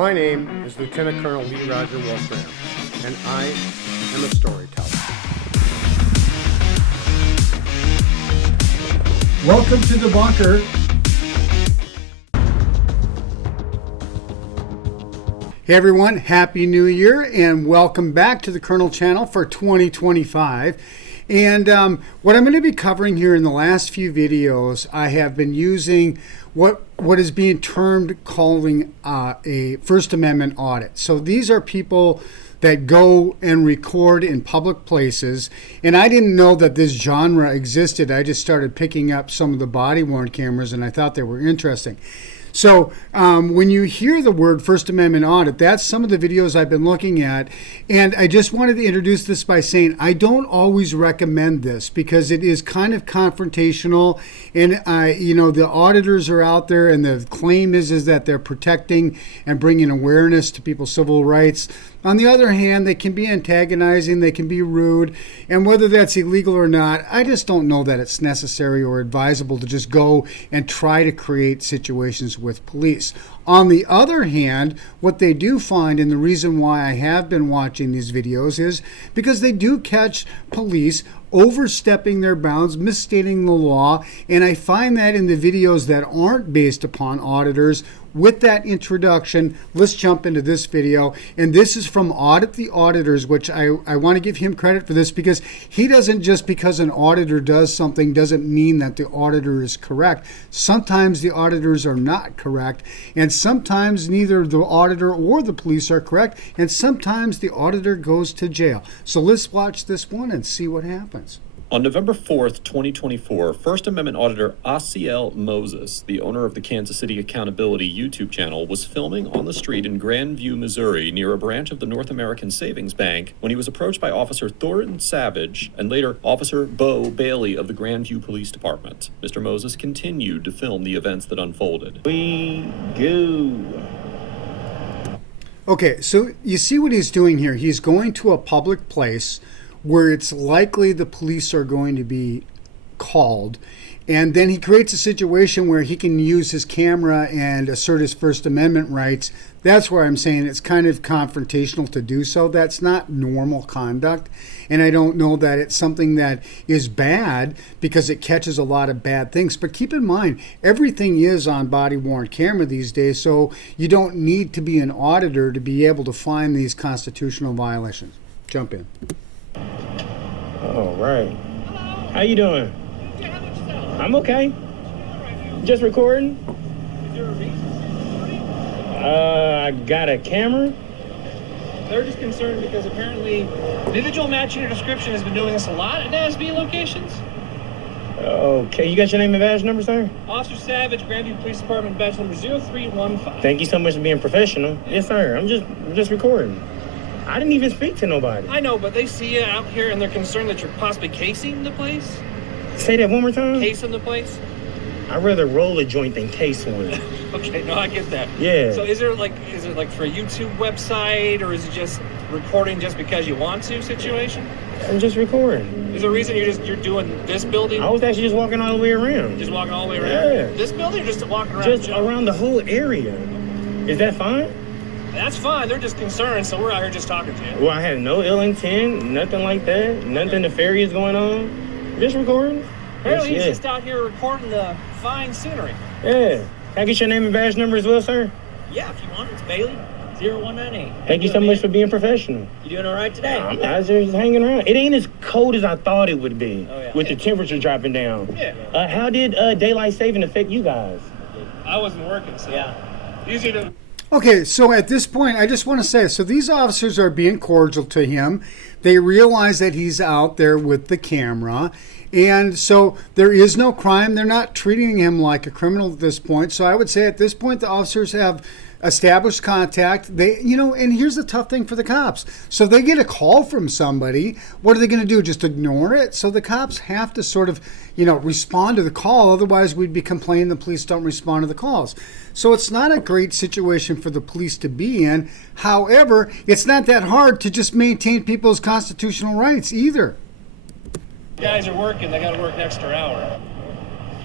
My name is Lieutenant Colonel Lee Roger Wolfgram, and I am a storyteller. Welcome to the bunker. Hey everyone, Happy New Year and welcome back to the Colonel channel for 2025. And what I'm going to be covering here in the last few videos, I have been using what is being termed calling a First Amendment audit. So these are people that go and record in public places, and I didn't know that this genre existed. I just started picking up some of the body-worn cameras and I thought they were interesting. So when you hear the word First Amendment audit, that's some of the videos I've been looking at. And I just wanted to introduce this by saying I don't always recommend this because it is kind of confrontational. And, the auditors are out there and the claim is that they're protecting and bringing awareness to people's civil rights. On the other hand, they can be antagonizing, they can be rude, and whether that's illegal or not, I just don't know that it's necessary or advisable to just go and try to create situations with police. On the other hand, what they do find, and the reason why I have been watching these videos, is because they do catch police overstepping their bounds, misstating the law, and I find that in the videos that aren't based upon auditors. With that introduction, let's jump into this video, and this is from Audit the Auditors, which I want to give him credit for this because he doesn't just because an auditor does something doesn't mean that the auditor is correct. Sometimes the auditors are not correct, and sometimes neither the auditor or the police are correct, and sometimes the auditor goes to jail. So let's watch this one and see what happens. On November 4th, 2024, First Amendment Auditor Asiel Moses, the owner of the Kansas City Accountability YouTube channel, was filming on the street in Grandview, Missouri, near a branch of the North American Savings Bank, when he was approached by Officer Thornton Savage and later Officer Bo Bailey of the Grandview Police Department. Mr. Moses continued to film the events that unfolded. We go. Okay, so you see what he's doing here. He's going to a public place where it's likely the police are going to be called. And then he creates a situation where he can use his camera and assert his First Amendment rights. That's where I'm saying it's kind of confrontational to do so. That's not normal conduct. And I don't know that it's something that is bad because it catches a lot of bad things. But keep in mind, everything is on body-worn camera these days, so you don't need to be an auditor to be able to find these constitutional violations. Jump in. All right. How you doing? I'm okay. Just recording. Is there a reason? I got a camera. They're just concerned because apparently individual matching your description has been doing this a lot at NASB locations. Okay, you got your name and badge number, sir? Officer Savage, Grandview Police Department, badge number 0315. Thank you so much for being professional. Yes, sir. I'm just recording. I didn't even speak to nobody. I know, but they see you out here and they're concerned that you're possibly casing the place. Say that one more time. Casing the place? I'd rather roll a joint than case one. Okay, no, I get that. Yeah. So is it like for a YouTube website, or is it just recording just because you want to situation? I'm just recording. Is there a reason you're doing this building? I was actually just walking all the way around. Just walking all the way around? Yeah. This building or just walking around? Just around the whole area. Is that fine? That's fine. They're just concerned, so we're out here just talking to you. Well, I had no ill intent, nothing like that. Nothing nefarious going on. Just recording. Apparently Yes, he's just out here recording the fine scenery. Yeah. Can I get your name and badge number as well, sir? Yeah, if you want it. It's Bailey, 0198. Thank you so much for being professional. You doing all right today? I'm out here just hanging around. It ain't as cold as I thought it would be with the temperature dropping down. Yeah. How did daylight saving affect you guys? I wasn't working, so yeah. Usually the... Okay, so at this point, I just want to say, so these officers are being cordial to him. They realize that he's out there with the camera. And so there is no crime. They're not treating him like a criminal at this point. So I would say at this point, the officers have established contact. And here's the tough thing for the cops. So they get a call from somebody. What are they going to do? Just ignore it? So the cops have to sort of, respond to the call. Otherwise, we'd be complaining the police don't respond to the calls. So it's not a great situation for the police to be in. However, it's not that hard to just maintain people's constitutional rights either. Guys are working. They got to work an extra hour.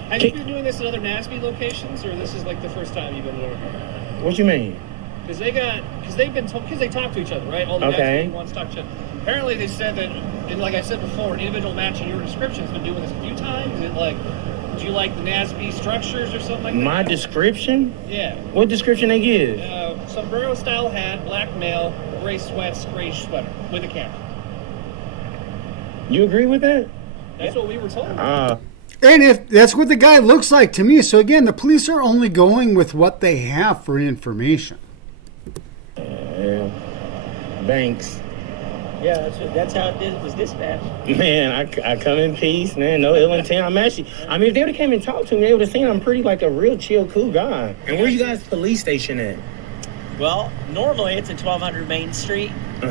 Have you been doing this at other NASB locations, or this is like the first time you've been working? What you mean? because they talk to each other, right? All the Okay. guys wants to talk to each other. Apparently, they said that, and like I said before, an individual matching your description has been doing this a few times. Is it like, do you like the NASB structures or something like that? My description? Yeah. What description they give? Sombrero style hat, black male, gray sweats, gray sweater with a camera. You agree with that? That's what we were told. And if that's what the guy looks like to me, so again, the police are only going with what they have for information. Banks. Yeah, that's how it was dispatched. Man, I come in peace, man. No ill intent. If they would have came and talked to me, they would have seen I'm pretty like a real chill, cool guy. And where you guys police station at? Well, normally it's at 1200 Main Street, but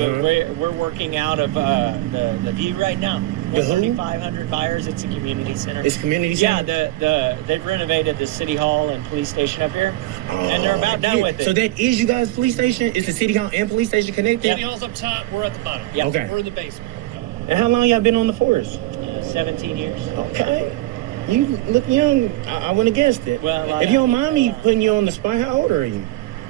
we're working out of the View right now. The who? 2,500 buyers. It's a community center. It's community center? Yeah, they've renovated the city hall and police station up here, and they're about done with it. So that is you guys' police station? Is the city hall and police station connected? City hall's up top, we're at the bottom. Yeah. Okay. We're in the basement. And how long y'all been on the force? 17 years. Okay. You look young. I wouldn't have guessed it. Well, if you don't mind me putting you on the spot, how old are you?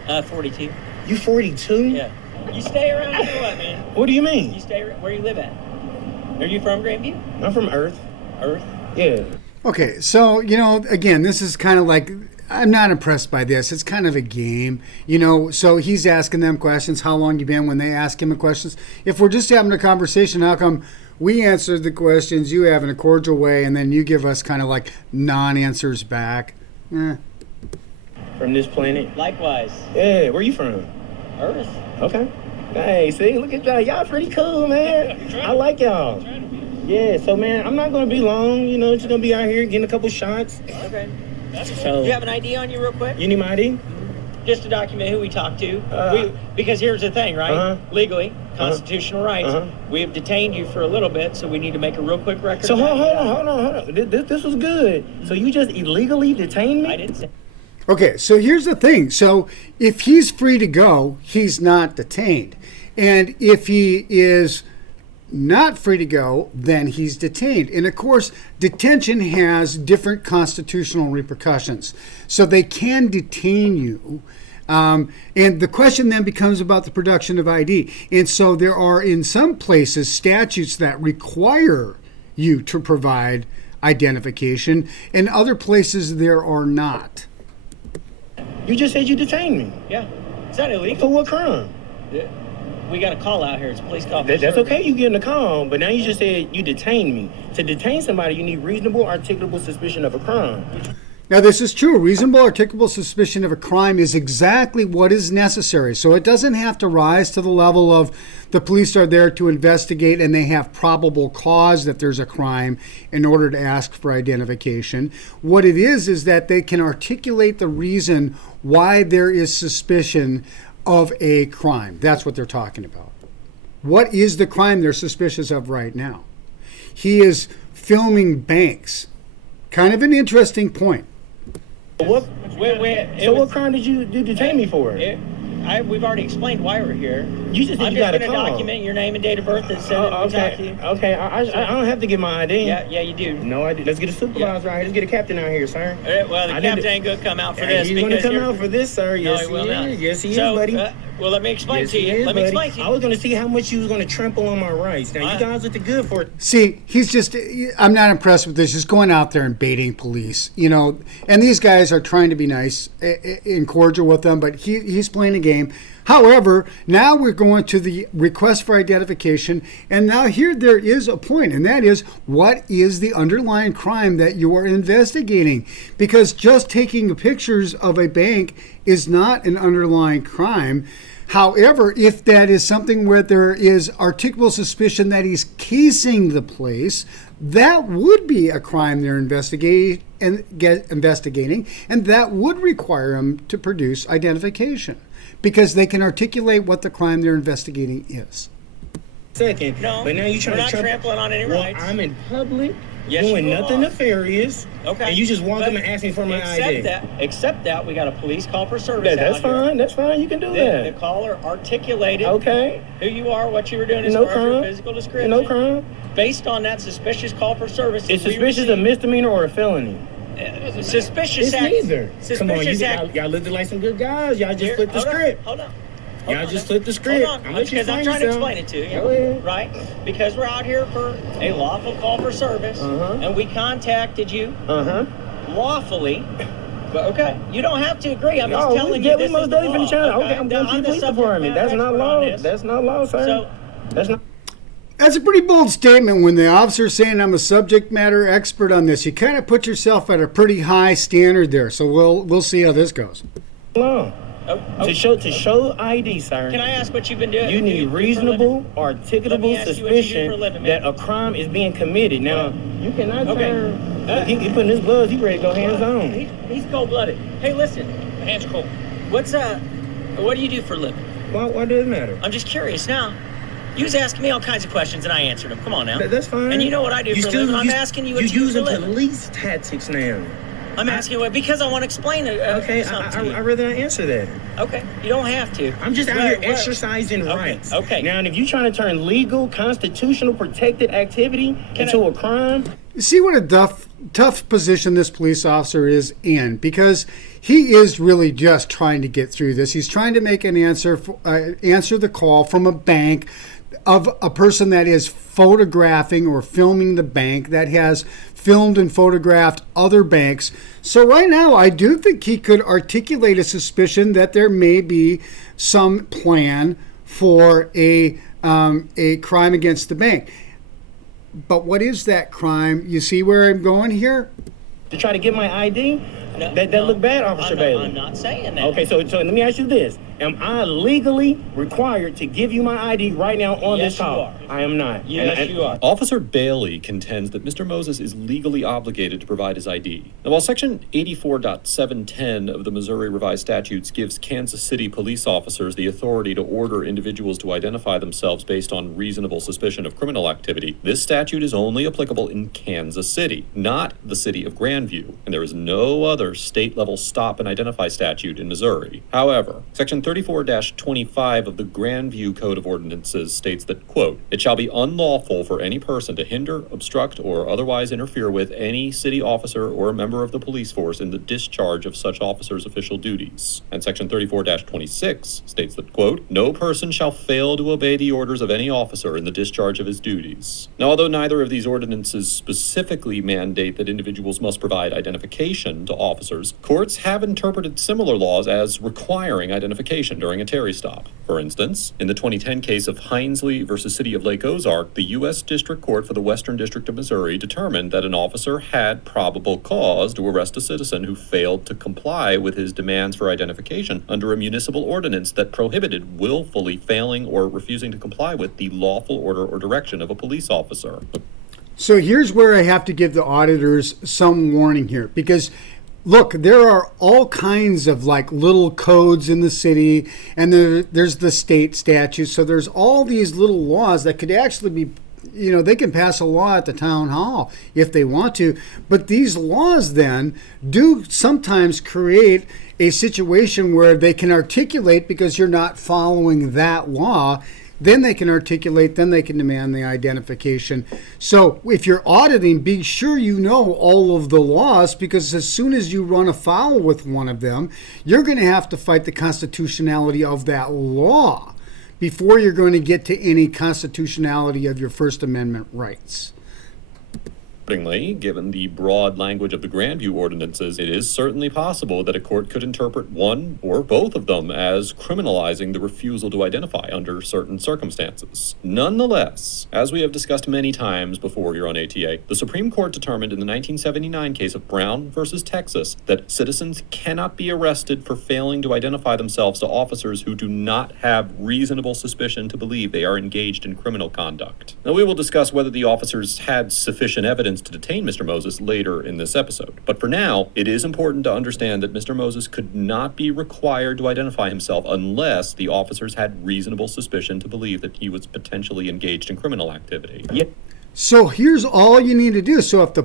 42. You 42? Yeah. You stay around here or what, man? What do you mean? You stay where you live at? Are you from Grandview? I'm from Earth. Earth? Yeah. Okay, so, again, this is kind of like, I'm not impressed by this. It's kind of a game, so he's asking them questions. How long you been when they ask him questions? If we're just having a conversation, how come we answer the questions you have in a cordial way and then you give us kind of like non-answers back? From this planet? Likewise. Yeah, where you from? Earth. Okay. Hey, see, look at y'all. Y'all pretty cool, man. I like y'all. Yeah, so, man, I'm not going to be long. Just going to be out here getting a couple shots. Okay. That's cool. So, Do you have an ID on you real quick? You need my ID? Just to document who we talked to. Because here's the thing, right? Legally, constitutional rights, we have detained you for a little bit, so we need to make a real quick record. So, hold on. This was good. So you just illegally detained me? I didn't say. Okay, so here's the thing. So if he's free to go, he's not detained. And if he is not free to go, then he's detained. And of course, detention has different constitutional repercussions. So they can detain you. And the question then becomes about the production of ID. And so there are, in some places, statutes that require you to provide identification. In other places, there are not. You just said you detained me. Yeah. Is that illegal? For what crime? We got a call out here. It's a police call. That's okay, you getting a call, but now you just said you detained me. To detain somebody, you need reasonable, articulable suspicion of a crime. Now, this is true. Reasonable, articulable suspicion of a crime is exactly what is necessary. So it doesn't have to rise to the level of the police are there to investigate and they have probable cause that there's a crime in order to ask for identification. What it is that they can articulate the reason why there is suspicion of a crime. That's what they're talking about. What is the crime they're suspicious of right now? He is filming banks. Kind of an interesting point. What crime did you detain me for? We've already explained why we're here. You just said you got a call. I'm just going to document your name and date of birth and send it to you. Okay, I don't have to get my ID. Yeah, you do. No, I do. Let's get a supervisor out here. Let's get a captain out here, sir. Well, the captain ain't going to come out for this. He's going to come out for this, sir. Yes, he will not. Yes, he is, buddy. Well, let me explain to you. I was going to see how much you was going to trample on my rights. Now, you guys look good for it. See, I'm not impressed with this. Just going out there and baiting police, and these guys are trying to be nice and cordial with them, but he's playing a game. However, now we're going to the request for identification, and now here there is a point, and that is, what is the underlying crime that you are investigating? Because just taking pictures of a bank is not an underlying crime. However, if that is something where there is articulable suspicion that he's casing the place, that would be a crime they're investigating, and that would require him to produce identification, because they can articulate what the crime they're investigating is. Second, no, but now you trying to trampling on any rights. I'm in public, doing nothing nefarious. Okay. And you just walk up and ask me for my ID. Except that we got a police call for service. That's fine. That's fine. You can do that. The caller articulated who you are, what you were doing as far as your physical description. No crime. Based on that suspicious call for service. Is suspicious a misdemeanor or a felony? Suspicious It's act. neither. Come on, Suspicious act. y'all looked like some good guys. Y'all just flipped the Hold on, script. Hold on. Y'all just flipped the script. Hold on, I'm gonna let you because I'm explain trying to yourself. explain it to you. Go ahead. Right? Because we're out here for a lawful call for service, and we contacted you lawfully. But okay, you don't have to agree. I'm just telling you this we most is the definitely law. challenge. Okay, I'm going to the police department. That's not law. That's not law, sir. So, That's not. That's a pretty bold statement when the officer's saying I'm a subject matter expert on this. You kind of put yourself at a pretty high standard there. So we'll see how this goes. Law. To show ID, sir. Can I ask what you've been doing? You need reasonable, Let me articulable ask you what you do suspicion for a living, that man. a crime is being committed. Now, you cannot Okay. turn. He putting his gloves. He ready to go hands on. He's cold-blooded. Hey, listen. My hand's cold. What do you do for a living? Why does it matter? I'm just curious now. You was asking me all kinds of questions and I answered them. Come on now. That's fine. And you know what I do for a living. I'm asking you what you do for a using living. police tactics now. I'm asking you because I want to explain it. Okay, something to you. I'd rather not answer that. Okay, you don't have to. I'm just out Right, here exercising rights. okay. Now, and if you're trying to turn legal, constitutional, protected activity into a crime, You see what a tough position this police officer is in, because he is really just trying to get through this. He's trying to make an answer the call from a bank of a person that is photographing or filming the bank, that has filmed and photographed other banks. So right now, I do think he could articulate a suspicion that there may be some plan for a crime against the bank. But what is that crime? You see where I'm going here? to try to get my ID, that look bad, Officer Bailey. I'm not saying that. Okay, so let me ask you this. Am I legally required to give you my ID right now on Yes, this call? you are. I am not. Yes, you are. Officer Bailey contends that Mr. Moses is legally obligated to provide his ID. Now, while Section 84.710 of the Missouri Revised Statutes gives Kansas City police officers the authority to order individuals to identify themselves based on reasonable suspicion of criminal activity, this statute is only applicable in Kansas City, not the city of Grandview, and there is no other state-level stop and identify statute in Missouri. However, Section 34-25 of the Grandview Code of Ordinances states that, quote, "It shall be unlawful for any person to hinder, obstruct, or otherwise interfere with any city officer or a member of the police force in the discharge of such officer's official duties." And Section 34-26 states that, quote, "No person shall fail to obey the orders of any officer in the discharge of his duties." Now, although neither of these ordinances specifically mandate that individuals must provide identification to officers, courts have interpreted similar laws as requiring identification during a Terry stop. For instance, in the 2010 case of Hinesley versus City of Lake Ozark, the U.S. District Court for the Western District of Missouri determined that an officer had probable cause to arrest a citizen who failed to comply with his demands for identification under a municipal ordinance that prohibited willfully failing or refusing to comply with the lawful order or direction of a police officer. So here's where I have to give the auditors some warning here, because look, there are all kinds of like little codes in the city, and there's the state statutes. So there's all these little laws that could actually be, they can pass a law at the town hall if they want to. But these laws then do sometimes create a situation where they can articulate, because you're not following that law, then they can articulate, then they can demand the identification. So if you're auditing, be sure you know all of the laws, because as soon as you run afoul with one of them, you're going to have to fight the constitutionality of that law before you're going to get to any constitutionality of your First Amendment rights. Accordingly, given the broad language of the Grandview ordinances, it is certainly possible that a court could interpret one or both of them as criminalizing the refusal to identify under certain circumstances. Nonetheless, as we have discussed many times before here on ATA, the Supreme Court determined in the 1979 case of Brown versus Texas that citizens cannot be arrested for failing to identify themselves to officers who do not have reasonable suspicion to believe they are engaged in criminal conduct. Now, we will discuss whether the officers had sufficient evidence to detain Mr. Moses later in this episode. But for now, it is important to understand that Mr. Moses could not be required to identify himself unless the officers had reasonable suspicion to believe that he was potentially engaged in criminal activity. Yep. So here's all you need to do. So if the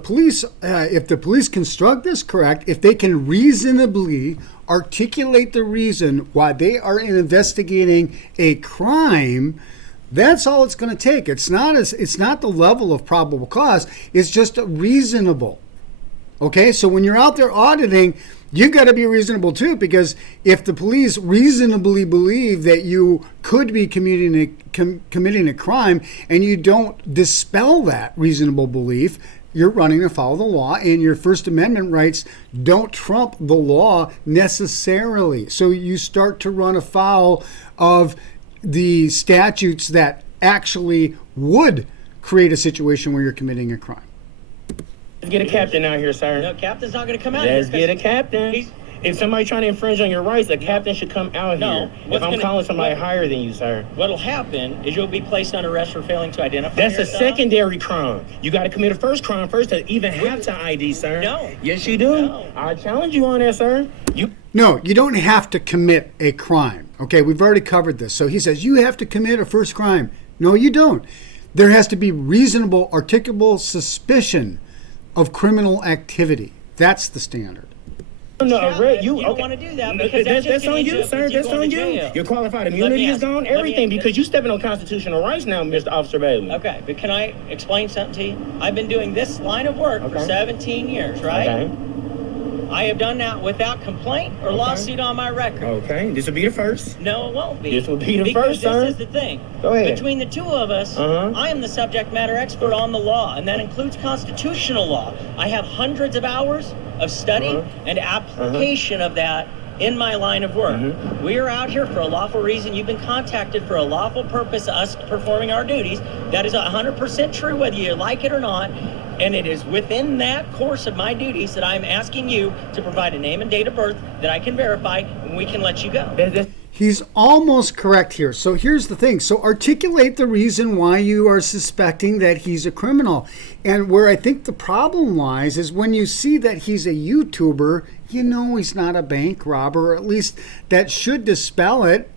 police construct this correct, if they can reasonably articulate the reason why they are investigating a crime, that's all it's going to take. It's not the level of probable cause. It's just reasonable. Okay, so when you're out there auditing, you've got to be reasonable too, because if the police reasonably believe that you could be committing a crime and you don't dispel that reasonable belief, you're running afoul of the law, and your First Amendment rights don't trump the law necessarily. So you start to run afoul of the statutes that actually would create a situation where you're committing a crime. Let's get a captain out here, sir. No, captain's not going to come out. Let's get a captain. If somebody's trying to infringe on your rights, a captain should come out here. If I'm calling somebody higher than you, sir. What'll happen is you'll be placed under arrest for failing to identify That's yourself. a secondary crime. You got to commit a first crime first to even have to ID, sir. No. Yes, you do. No. I challenge you on that, sir. No, you don't have to commit a crime. Okay, we've already covered this. So he says you have to commit a first crime. No, you don't. There has to be reasonable, articulable suspicion of criminal activity. That's the standard. No, you don't want to do that because that's on you, sir. That's on you. Your qualified immunity is gone, everything, because you stepping on constitutional rights now, Mr. Officer Bailey. Okay, but can I explain something to you? I've been doing this line of work for 17 years, right? Okay. I have done that without complaint or lawsuit on my record. Okay, this will be the first. No, it won't be. This will be the because first, sir. This is the thing. Go ahead. Between the two of us, I am the subject matter expert on the law, and that includes constitutional law. I have hundreds of hours of study and application of that in my line of work. We are out here for a lawful reason. You've been contacted for a lawful purpose, us performing our duties. That is 100% true, whether you like it or not. And it is within that course of my duties that I'm asking you to provide a name and date of birth that I can verify, and we can let you go. He's almost correct here. So here's the thing. So articulate the reason why you are suspecting that he's a criminal. And where I think the problem lies is when you see that he's a YouTuber, you know he's not a bank robber, or at least that should dispel it.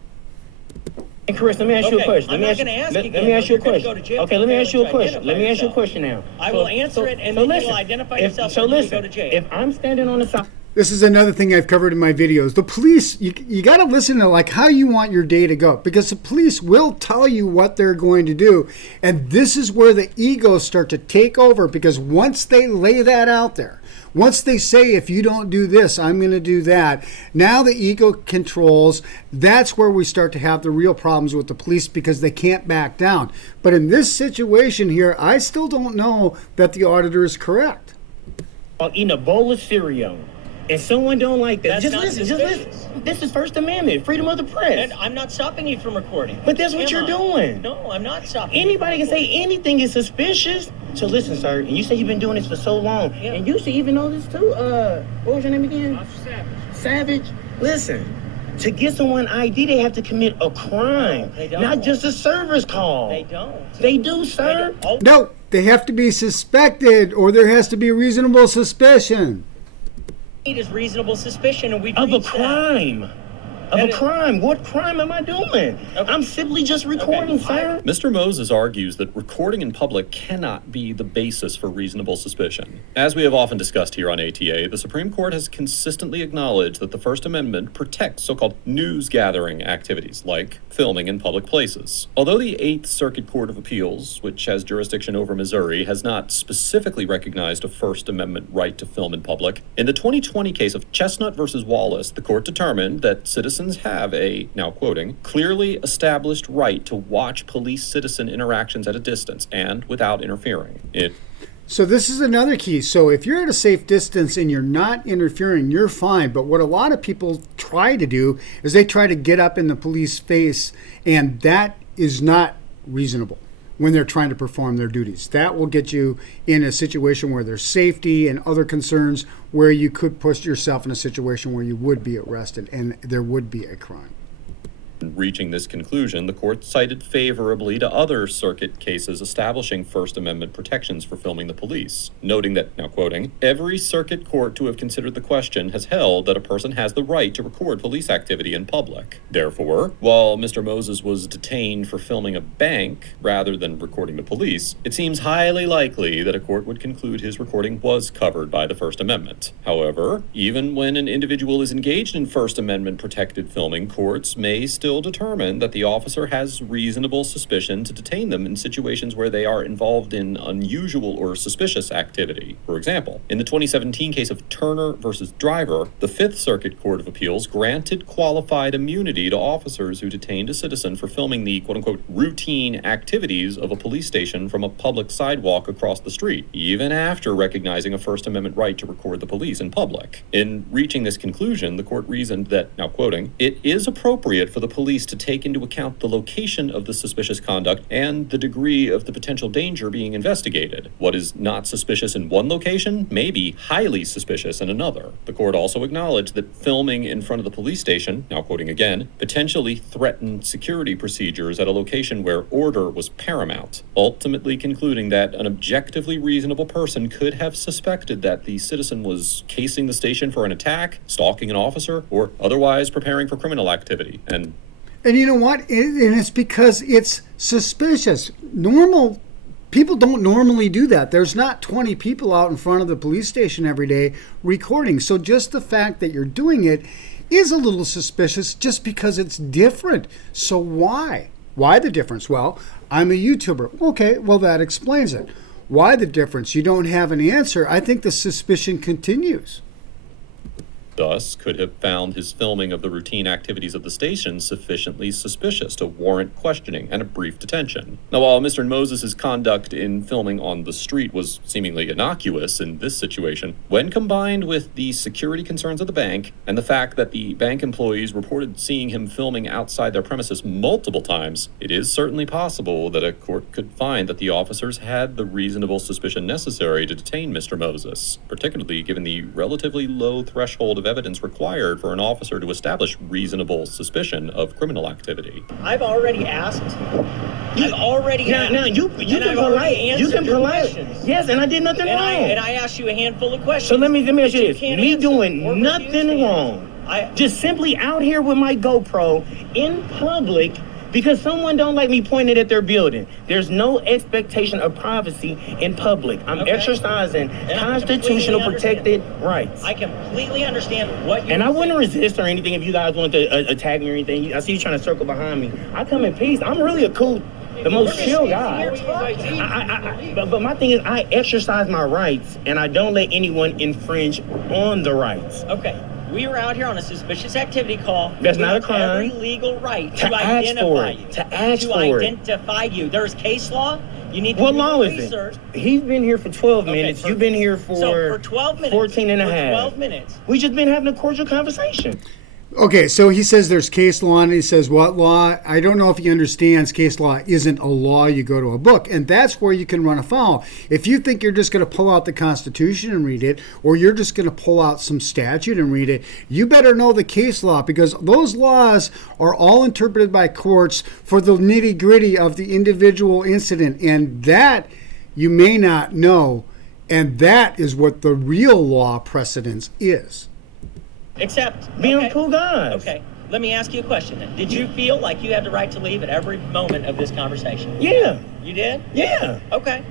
Hey, Chris, let me ask you a question. I'm not going to ask you. Let me ask you a question. Okay, let me ask you a question. Let me ask you a question now. I will answer it, and then you will identify yourself. So and you listen, go to jail. if I'm standing on the side. This is another thing I've covered in my videos. The police, you got to listen to like how you want your day to go, because the police will tell you what they're going to do. And this is where the egos start to take over, because once they lay that out there, once they say, if you don't do this, I'm going to do that, now the ego controls. That's where we start to have the real problems with the police, because they can't back down. But in this situation here, I still don't know that the auditor is correct. Eating a bowl of cereal. And someone don't like that. That's Just not listen. suspicious. This is First Amendment, freedom of the press. And I'm not stopping you from recording. But that's what you're doing. No, I'm not stopping Anybody you can say anything is suspicious. So listen, sir, and you say you've been doing this for so long, and you should even know this too. What was your name again? Savage. Listen, to get someone ID, they have to commit a crime, They don't. not just a service call. They don't. They do, sir. They don't. No, they have to be suspected, or there has to be reasonable suspicion. It is reasonable suspicion, and we Of a breached that. crime. Of That a is- crime. What crime am I doing? I'm simply just recording, sir. Mr. Moses argues that recording in public cannot be the basis for reasonable suspicion. As we have often discussed here on ATA, the Supreme Court has consistently acknowledged that the First Amendment protects so-called news-gathering activities, like filming in public places. Although the Eighth Circuit Court of Appeals, which has jurisdiction over Missouri, has not specifically recognized a First Amendment right to film in public, in the 2020 case of Chestnut versus Wallace, the court determined that citizens have a, now quoting, clearly established right to watch police-citizen interactions at a distance and without interfering. So this is another key. So if you're at a safe distance and you're not interfering, you're fine. But what a lot of people try to do is they try to get up in the police face, and that is not reasonable when they're trying to perform their duties. That will get you in a situation where there's safety and other concerns, where you could put yourself in a situation where you would be arrested and there would be a crime. Reaching this conclusion, the court cited favorably to other circuit cases establishing First Amendment protections for filming the police, noting that, now quoting, every circuit court to have considered the question has held that a person has the right to record police activity in public. Therefore, while Mr. Moses was detained for filming a bank rather than recording the police, it seems highly likely that a court would conclude his recording was covered by the First Amendment. However, even when an individual is engaged in First Amendment protected filming, courts may still still determine that the officer has reasonable suspicion to detain them in situations where they are involved in unusual or suspicious activity. For example, in the 2017 case of Turner versus Driver, the Fifth Circuit Court of Appeals granted qualified immunity to officers who detained a citizen for filming the quote-unquote routine activities of a police station from a public sidewalk across the street, even after recognizing a First Amendment right to record the police in public. In reaching this conclusion, the court reasoned that, now quoting, "It is appropriate for the police to take into account the location of the suspicious conduct and the degree of the potential danger being investigated. What is not suspicious in one location may be highly suspicious in another." The court also acknowledged that filming in front of the police station, now quoting again, potentially threatened security procedures at a location where order was paramount, ultimately concluding that an objectively reasonable person could have suspected that the citizen was casing the station for an attack, stalking an officer, or otherwise preparing for criminal activity. And you know what? And it's because it's suspicious. Normal people don't normally do that. There's not 20 people out in front of the police station every day recording. So just the fact that you're doing it is a little suspicious just because it's different. So why? Why the difference? Well, I'm a YouTuber. Okay, well, that explains it. Why the difference? You don't have an answer. I think the suspicion continues. thus could have found his filming of the routine activities of the station sufficiently suspicious to warrant questioning and a brief detention. Now, while Mr. Moses' conduct in filming on the street was seemingly innocuous in this situation, when combined with the security concerns of the bank and the fact that the bank employees reported seeing him filming outside their premises multiple times, it is certainly possible that a court could find that the officers had the reasonable suspicion necessary to detain Mr. Moses, particularly given the relatively low threshold of evidence required for an officer to establish reasonable suspicion of criminal activity. I've already asked. I've already asked. Now you can polite. You can polite. Yes, and I did nothing wrong. And I asked you a handful of questions. So let me ask you this. Me doing nothing wrong. Just simply out here with my GoPro in public because someone don't like me pointing at their building. There's no expectation of privacy in public. I'm exercising constitutional protected rights. I completely understand what you're And I wouldn't resist or anything if you guys wanted to attack me or anything. I see you trying to circle behind me. I come in peace. I'm really the most chill guy. But my thing is, I exercise my rights, and I don't let anyone infringe on the rights. Okay. We were out here on a suspicious activity call. That's not a crime. Every legal right to identify you. To ask for it. To identify you. There's case law. You need to what do law is research. it? He's been here for 12 minutes. You've been here for 12 minutes. 14 and a half. 12 minutes. We just been having a cordial conversation. Okay, so he says there's case law, and he says what law? I don't know if he understands case law isn't a law. You go to a book, and that's where you can run afoul. If you think you're just going to pull out the Constitution and read it, or you're just going to pull out some statute and read it, you better know the case law, because those laws are all interpreted by courts for the nitty-gritty of the individual incident, and that you may not know, and that is what the real law precedence is. Except being cool guys. Okay. Let me ask you a question then. Did you feel like you had the right to leave at every moment of this conversation? Yeah. You did? Yeah. Okay.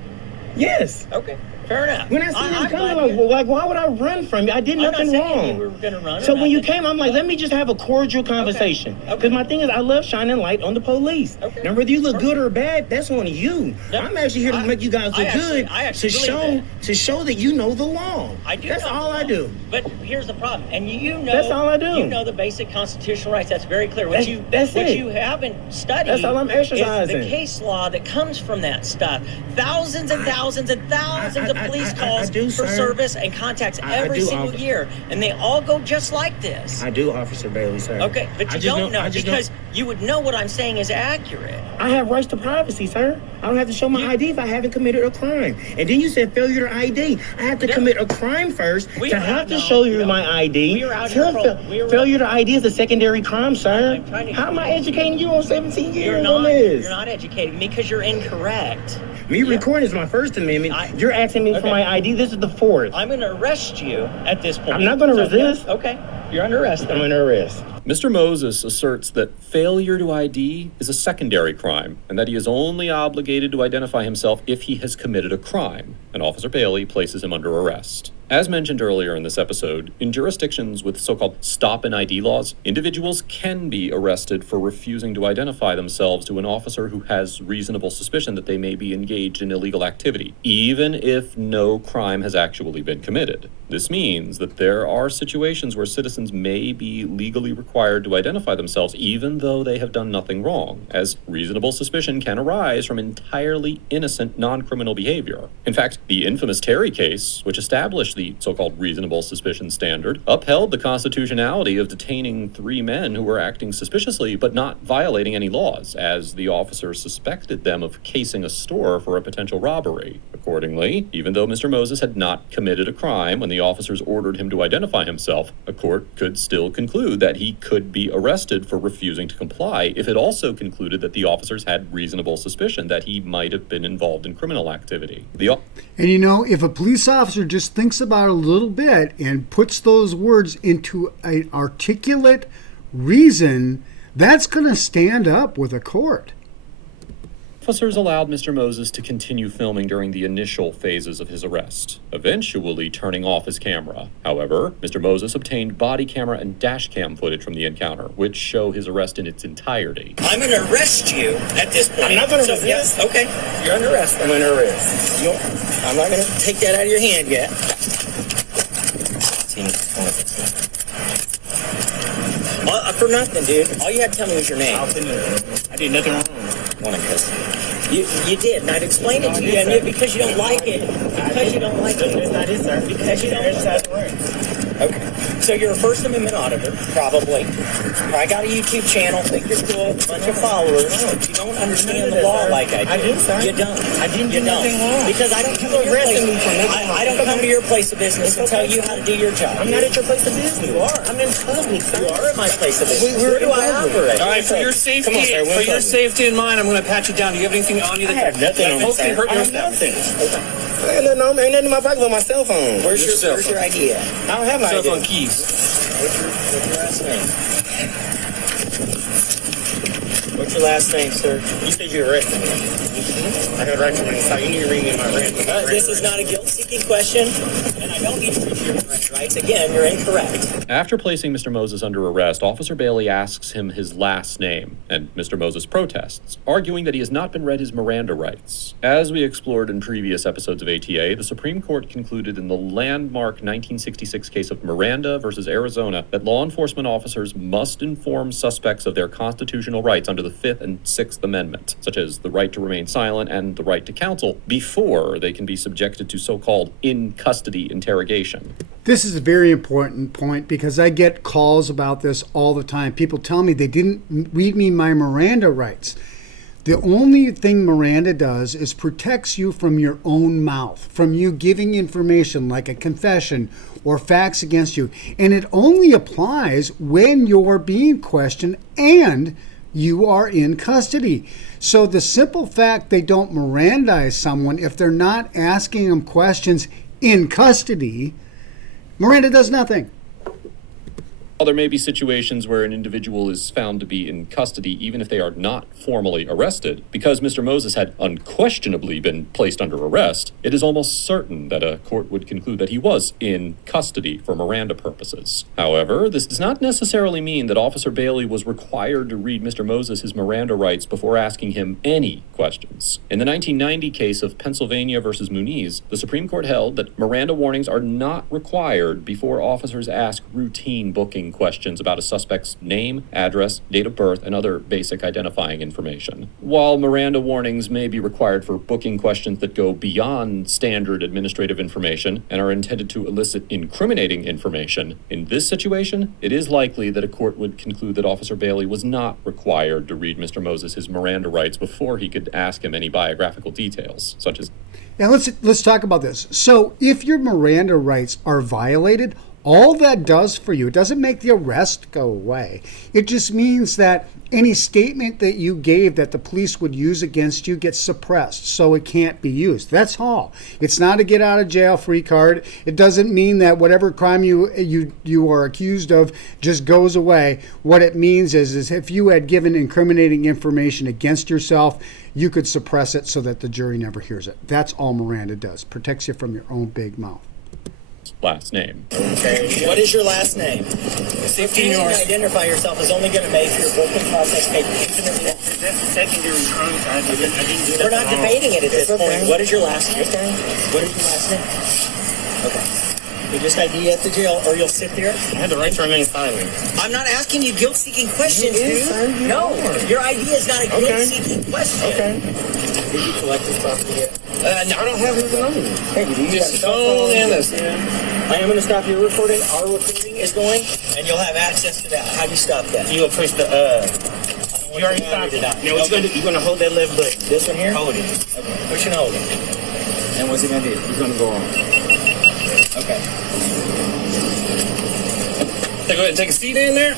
Yes. Okay. Fair enough. When I see him coming, like, why would I run from you? I did nothing wrong. You were going to run. So when you came, I'm like, let me just have a cordial conversation. Because my thing is, I love shining light on the police. Okay. Now, whether you look good or bad, that's on you. Yep. I'm actually here to make you guys look good to show that you know the law. I do. That's all I do. But here's the problem, and you know. That's all I do. You know the basic constitutional rights. That's very clear. What you haven't studied. That's all I'm exercising. Is the case law that comes from that stuff. Thousands and thousands and thousands of police calls for service and contacts every single year, and they all go just like this. I do, Officer Bailey, sir. Okay, but you don't know because you would know what I'm saying is accurate. I have rights to privacy, sir. I don't have to show my ID if I haven't committed a crime. And then you said failure to ID. I have to commit a crime first to show you my ID. Failure to ID is a secondary crime, sir. How am I educating you on 17 years on this? You're not educating me because you're incorrect. Me recording is my First Amendment. You're asking me for my ID. This is the fourth. I'm going to arrest you at this point. I'm not going to resist. Okay. You're under arrest. I'm under arrest. Mr. Moses asserts that failure to ID is a secondary crime and that he is only obligated to identify himself if he has committed a crime, and Officer Bailey places him under arrest. As mentioned earlier in this episode, in jurisdictions with so-called stop and ID laws, individuals can be arrested for refusing to identify themselves to an officer who has reasonable suspicion that they may be engaged in illegal activity, even if no crime has actually been committed. This means that there are situations where citizens may be legally required to identify themselves even though they have done nothing wrong, as reasonable suspicion can arise from entirely innocent non-criminal behavior. In fact, the infamous Terry case, which established the so-called reasonable suspicion standard, upheld the constitutionality of detaining 3 men who were acting suspiciously but not violating any laws, as the officer suspected them of casing a store for a potential robbery. Accordingly, even though Mr. Moses had not committed a crime when the officers ordered him to identify himself, a court could still conclude that he could be arrested for refusing to comply if it also concluded that the officers had reasonable suspicion that he might have been involved in criminal activity. And you know, if a police officer just thinks about it a little bit and puts those words into an articulate reason, that's going to stand up with a court. Officers allowed Mr. Moses to continue filming during the initial phases of his arrest, eventually turning off his camera. However, Mr. Moses obtained body camera and dash cam footage from the encounter, which show his arrest in its entirety. I'm going to arrest you at this point. I'm not going to arrest you. Yes, okay. You're under arrest. I'm under arrest. I'm not going to take that out of your hand yet. For nothing, dude. All you had to tell me was your name. I did nothing wrong. You did, and I'd explain it to you, and because you don't like it. Because you don't like it. That's not it, sir. Because you don't That's like how it. it works. Okay. So you're a First Amendment auditor, probably. I got a YouTube channel, think you're cool, a bunch of followers. You don't understand the law like I do. I do, sir. You don't. I didn't do nothing wrong. Because I don't come to your place. I don't come to your place of business and tell you how to do your job. I'm not at your place of business. You are. I'm in public, sir. You are at my place of business. Where do I operate? All right, for your safety, Come on, sir, for your safety and mine, I'm going to pat you down. Do you have anything on you that I have nothing on me, hopefully sir. hurt I your have nothing. establishment? Ain't nothing on me. Ain't nothing in my pocket but my cell phone. Where's your ID at? I don't have my cell ID. phone keys? What's your last name? What's your last name, sir? You said you arrested me. I got a right to remain silent. You need to read me my rent. This is not a guilt-seeking question, and I don't need to read your rights. Again, you're incorrect. After placing Mr. Moses under arrest, Officer Bailey asks him his last name, and Mr. Moses protests, arguing that he has not been read his Miranda rights. As we explored in previous episodes of ATA, the Supreme Court concluded in the landmark 1966 case of Miranda versus Arizona that law enforcement officers must inform suspects of their constitutional rights under the 5th and 6th Amendment, such as the right to remain silent and the right to counsel, before they can be subjected to so-called in-custody interrogation. This is a very important point because I get calls about this all the time. People tell me they didn't read me my Miranda rights. The only thing Miranda does is protects you from your own mouth, from you giving information like a confession or facts against you. And it only applies when you're being questioned and you are in custody. So the simple fact they don't Mirandize someone if they're not asking them questions in custody, Miranda does nothing. While there may be situations where an individual is found to be in custody even if they are not formally arrested, because Mr. Moses had unquestionably been placed under arrest, it is almost certain that a court would conclude that he was in custody for Miranda purposes. However, this does not necessarily mean that Officer Bailey was required to read Mr. Moses his Miranda rights before asking him any questions. In the 1990 case of Pennsylvania versus Muniz, the Supreme Court held that Miranda warnings are not required before officers ask routine booking questions about a suspect's name, address, date of birth, and other basic identifying information. While Miranda warnings may be required for booking questions that go beyond standard administrative information and are intended to elicit incriminating information, in this situation, it is likely that a court would conclude that Officer Bailey was not required to read Mr. Moses his Miranda rights before he could ask him any biographical details, such as... Now let's talk about this. So if your Miranda rights are violated, all that does for you, it doesn't make the arrest go away. It just means that any statement that you gave that the police would use against you gets suppressed, so it can't be used. That's all. It's not a get out of jail free card. It doesn't mean that whatever crime you are accused of just goes away. What it means is if you had given incriminating information against yourself, you could suppress it so that the jury never hears it. That's all Miranda does. Protects you from your own big mouth. last name. Okay. What is your last name? 15 to identify yourself is only going to make your booking process take infinitely longer. That's a secondary crime. I didn't do We're not nothing wrong. debating it at this Okay. point. What is your last name? What is your last name? Okay. You just ID at the jail, or you'll sit there. I have the right to remain silent. I'm not asking you guilt-seeking questions, You is, dude. sir. You No, are. your ID is not a guilt-seeking question. Okay. Did you collect this property yet? No, I don't have nothing on me. Hey, do you Just have a the cell phone phone? and this. I am going to stop your recording. Our recording is going, and you'll have access to that. How do you stop that? You will push the, you already stopped it. Now, what you're gonna hold that left button. This one here? Hold it. Okay. Push and hold it. And what's it going to do? It's gonna go on. Okay. So go ahead and take a seat in there.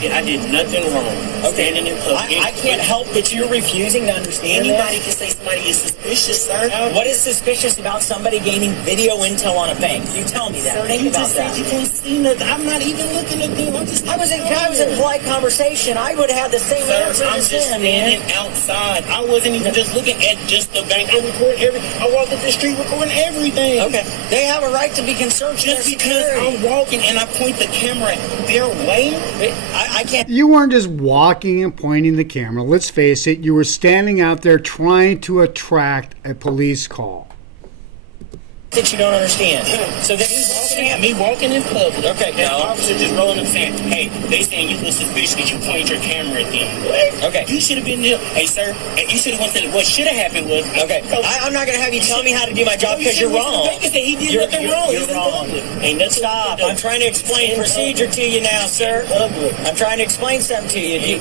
Yeah, I did nothing wrong. Okay. Standing in public. I can't help but you're refusing to understand Anybody that. can say somebody is suspicious, sir. What is suspicious about somebody gaining video intel on a bank? You tell me that. Sir, Think you about just that. said you can't see nothing. I'm not even looking at them. I'm just. I was in polite conversation. I would have had the same answer Sir, I'm as just him, standing man. outside. I wasn't even just looking at just the bank. I walked up the street recording everything. Okay. They have a right to be concerned for their Just because security. I'm walking and I point the camera their way. I can't. You weren't just walking and pointing the camera. Let's face it, you were standing out there trying to attract a police call. That you don't understand. So that Me walking in public. Okay, And no. the officer just rolling up saying, hey, they saying you look suspicious because you pointed your camera at them. What? Okay. You should have been there. Hey, sir, you should have went to what should have happened was. Okay. I'm not going to have you tell me how to do my job because you're wrong. He did You're- nothing you're- wrong. you're He's in wrong. public. Ain't nothing Stop. to do. I'm trying to explain procedure to you now, sir. Public. I'm trying to explain something to you.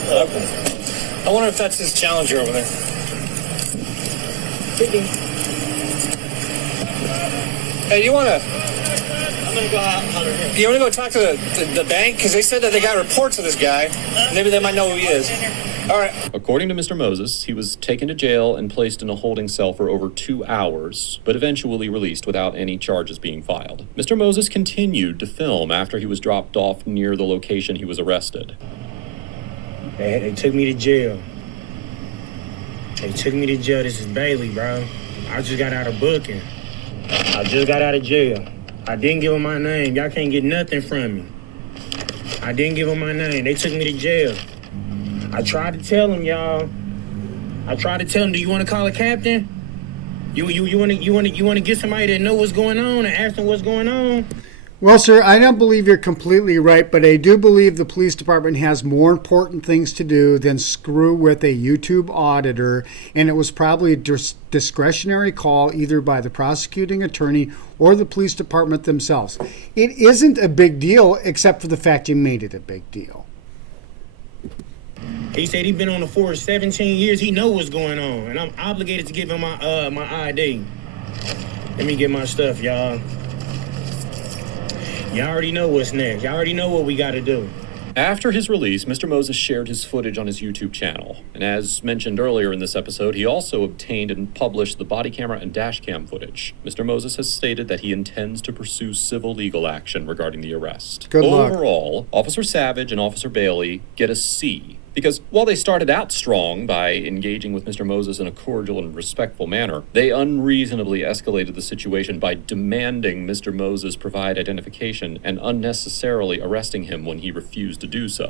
I wonder if that's his challenger over there. Hey, you want to go talk to the bank? Because they said that they got reports of this guy. Maybe they might know who he is. All right. According to Mr. Moses, he was taken to jail and placed in a holding cell for over 2 hours, but eventually released without any charges being filed. Mr. Moses continued to film after he was dropped off near the location he was arrested. They took me to jail. This is Bailey, bro. I just got out of booking. I just got out of jail. I didn't give them my name. Y'all can't get nothing from me. I didn't give them my name. They took me to jail. I tried to tell them, y'all. Do you want to call a captain? You want to get somebody that know what's going on and ask them what's going on? Well, sir, I don't believe you're completely right, but I do believe the police department has more important things to do than screw with a YouTube auditor, and it was probably a discretionary call either by the prosecuting attorney or the police department themselves. It isn't a big deal except for the fact you made it a big deal. He said he been on the force 17 years. He know what's going on, and I'm obligated to give him my ID. Let me get my stuff, y'all. Y'all already know what's next. Y'all already know what we got to do. After his release, Mr. Moses shared his footage on his YouTube channel. And as mentioned earlier in this episode, he also obtained and published the body camera and dash cam footage. Mr. Moses has stated that he intends to pursue civil legal action regarding the arrest. Good luck. Overall, Officer Savage and Officer Bailey get a C. Because while they started out strong by engaging with Mr. Moses in a cordial and respectful manner, they unreasonably escalated the situation by demanding Mr. Moses provide identification and unnecessarily arresting him when he refused to do so.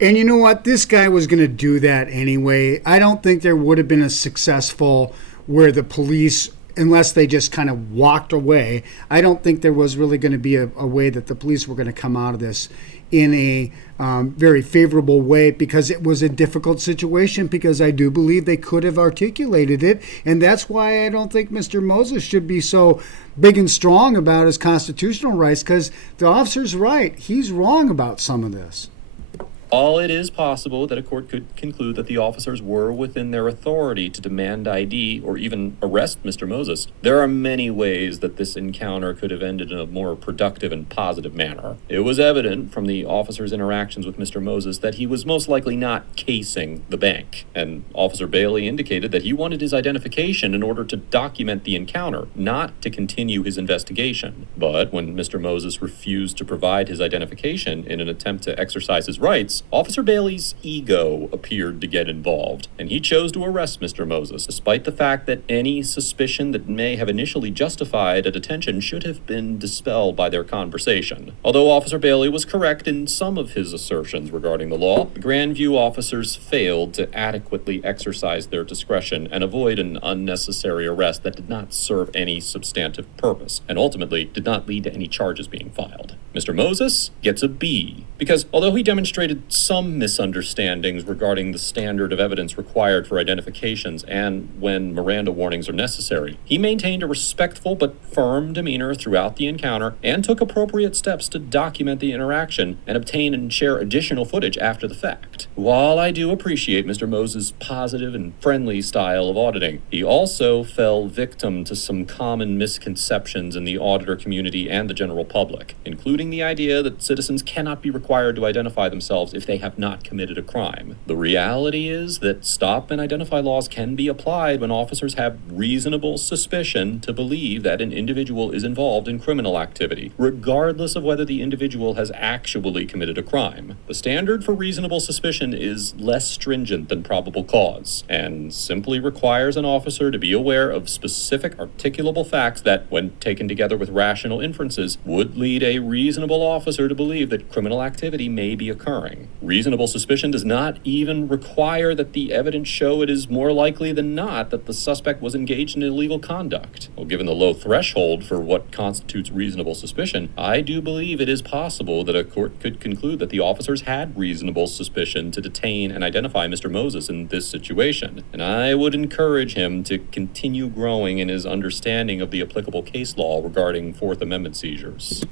And you know what? This guy was going to do that anyway. I don't think there would have been a successful where the police, unless they just kind of walked away, I don't think there was really going to be a way that the police were going to come out of this in a very favorable way, because it was a difficult situation, because I do believe they could have articulated it. And that's why I don't think Mr. Moses should be so big and strong about his constitutional rights, because the officer's right. He's wrong about some of this. While it is possible that a court could conclude that the officers were within their authority to demand ID or even arrest Mr. Moses, there are many ways that this encounter could have ended in a more productive and positive manner. It was evident from the officers' interactions with Mr. Moses that he was most likely not casing the bank, and Officer Bailey indicated that he wanted his identification in order to document the encounter, not to continue his investigation. But when Mr. Moses refused to provide his identification in an attempt to exercise his rights, Officer Bailey's ego appeared to get involved, and he chose to arrest Mr. Moses, despite the fact that any suspicion that may have initially justified a detention should have been dispelled by their conversation. Although Officer Bailey was correct in some of his assertions regarding the law, the Grandview officers failed to adequately exercise their discretion and avoid an unnecessary arrest that did not serve any substantive purpose, and ultimately did not lead to any charges being filed. Mr. Moses gets a B, because although he demonstrated some misunderstandings regarding the standard of evidence required for identifications and when Miranda warnings are necessary, he maintained a respectful but firm demeanor throughout the encounter and took appropriate steps to document the interaction and obtain and share additional footage after the fact. While I do appreciate Mr. Moses' positive and friendly style of auditing, he also fell victim to some common misconceptions in the auditor community and the general public, including the idea that citizens cannot be required to identify themselves if they have not committed a crime. The reality is that stop and identify laws can be applied when officers have reasonable suspicion to believe that an individual is involved in criminal activity, regardless of whether the individual has actually committed a crime. The standard for reasonable suspicion is less stringent than probable cause, and simply requires an officer to be aware of specific articulable facts that, when taken together with rational inferences, would lead a reasonable officer to believe that criminal activity may be occurring. Reasonable suspicion does not even require that the evidence show it is more likely than not that the suspect was engaged in illegal conduct. Well, given the low threshold for what constitutes reasonable suspicion, I do believe it is possible that a court could conclude that the officers had reasonable suspicion to detain and identify Mr. Moses in this situation, and I would encourage him to continue growing in his understanding of the applicable case law regarding Fourth Amendment seizures.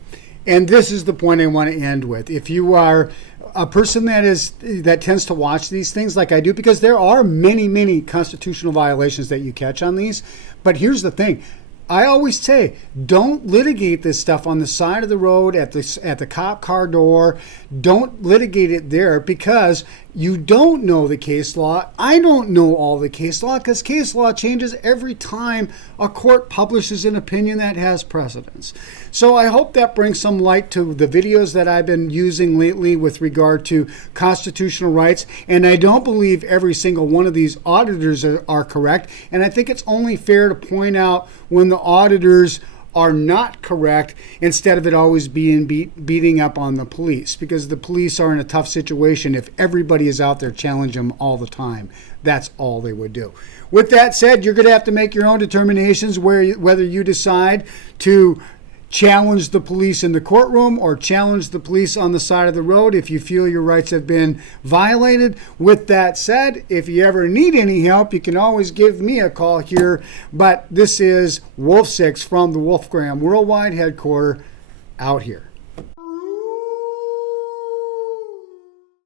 And this is the point I want to end with. If you are a person that tends to watch these things like I do, because there are many constitutional violations that you catch on these, but here's the thing. I always say, don't litigate this stuff on the side of the road, at the cop car door. Don't litigate it there, because you don't know the case law. I don't know all the case law, because case law changes every time a court publishes an opinion that has precedence. So I hope that brings some light to the videos that I've been using lately with regard to constitutional rights. And I don't believe every single one of these auditors are correct. And I think it's only fair to point out when the auditors are not correct, instead of it always being beating up on the police, because the police are in a tough situation if everybody is out there challenging them all the time. That's all they would do. With that said, you're going to have to make your own determinations whether you decide to challenge the police in the courtroom or challenge the police on the side of the road if you feel your rights have been violated. With that said, if you ever need any help, you can always give me a call here. But this is Wolf 6 from the Wolfgram Worldwide Headquarters out here.